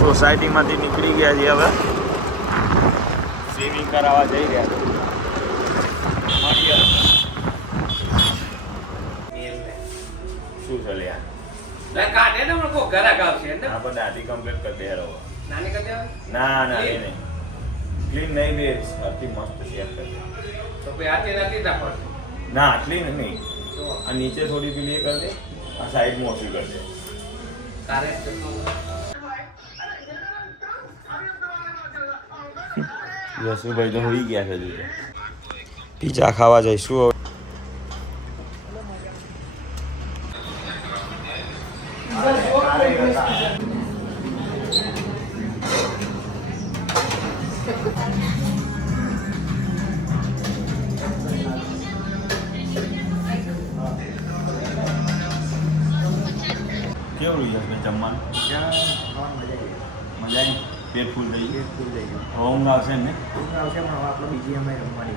સોસાયટીમાંથી નીકળી ગયા છીએ હવે સ્વિમિંગ કરાવવા જઈ રહ્યા શું ચાલે કાઢે ને પણ કોઈ ઘરાક આવશે ને આપણે દાઢી કમ્પ્લીટ કરી દે રહો નાની કરી દેવા ના ના એ નહીં ક્લીન નહીં બે આટલી મસ્ત શેપ કરી દે તો ભાઈ આટલી નથી રાખો ના આટલી નહીં આ નીચે થોડી પેલી એ કરી દે આ સાઈડમાં ઓછી કરી દે તારે યશુભાઈ તો હોઈ ગયા છે પીઝા ખાવા જઈશું હવે કેવું રહ્યું જમવાનું મજા આવી પેટ ફૂલ થઈ ગયું ઊંઘ આવશે ને આવશે પણ આપણે બીજી અમે રમવાની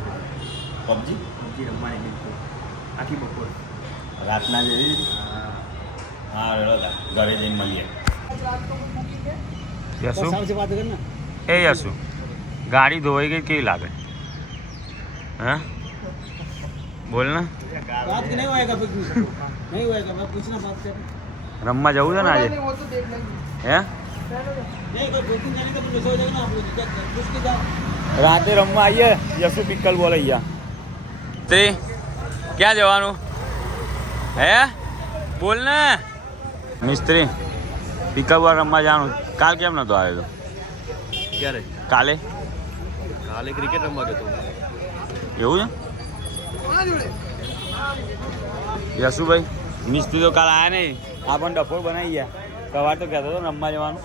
પબજી રમવાની બિલકુલ આખી બપોર રાતના જેવી હા રડો ઘરે જઈને મળીએ યશુ એ યશુ ગાડી ધોવાઈ ગઈ કેવી લાગે હા બોલ ને बात नहीं होएगा नहीं होएगा मैं पूछना बात कर રમવા જવું છે ને આજે હે नहीं कोई कोचिंग जाने का तो हो जाएगा ना आप लोग पूछ के जाओ રાતે રમવા આવીએ યશુ પિક્કલ બોલે અહીંયા તે ક્યાં જવાનું હે બોલ ને મિસ્ત્રી પિકઅપ વાર રમવા જવાનું કાલ કેમ નતો આવ્યો તો ક્યારે કાલે કાલે ક્રિકેટ રમવા ગયો એવું છે યશુભાઈ મિસ્ત્રી તો કાલ આવ્યા નહીં આ પણ ડફોર બનાવી ગયા સવાર તો કહેતો હતો રમવા જવાનું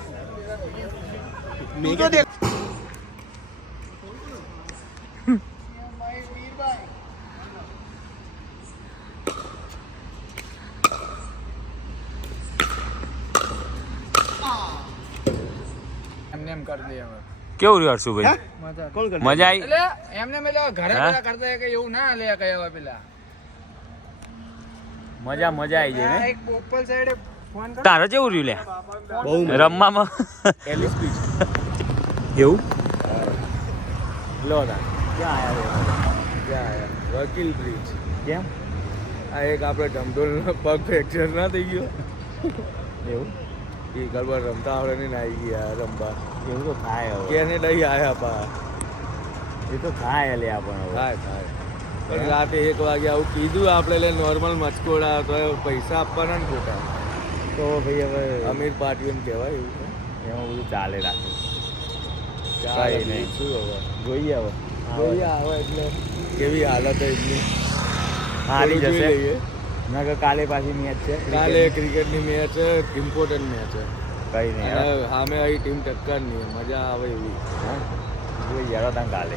એમ कर दिया કેવું રહ્યું હર્ષુભાઈ મજા આવી એટલે એમને મેં ઘરે પેલા કરતા કે એવું ના લે કયા પેલા મજા આવી જાય ને એક પોપલ સાઈડે ફોન કર તારે કેવું રહ્યું લે બહુ રમવામાં એલિસ પીચ એવું લો ના ક્યાં આયા વકીલ બ્રિજ કેમ આ એક આપણે ઢમઢોલ પગ ફ્રેક્ચર ના થઈ ગયો એવું એ ગરબા રમતા આવડે નહીં આવી ગયા રમવા એવું તો થાય હવે કેને લઈ આયા પા એ તો થાય લે આપણને હવે થાય પણ રાતે 1 વાગે આવું કીધું આપણે લે નોર્મલ મચકોડા તો પૈસા આપવાના ને ખોટા તો ભાઈ હવે અમીર પાર્ટીઓને કહેવાય એવું એમાં બધું ચાલે રાખે ચાલે કઈ નહીં. શું હવે જોઈએ હવે જોઈએ આવે એટલે કેવી હાલત છે એમની હારી જોઈ જશે લઈએ. નકર કાલે પાછી મેચ છે કાલે ક્રિકેટની મેચ છે ઇમ્પોર્ટન્ટ મેચ છે કઈ નહીં અને સામે આવી ટીમ ટક્કર નહીં મજા આવે એવી જોઈએ યાર કાલે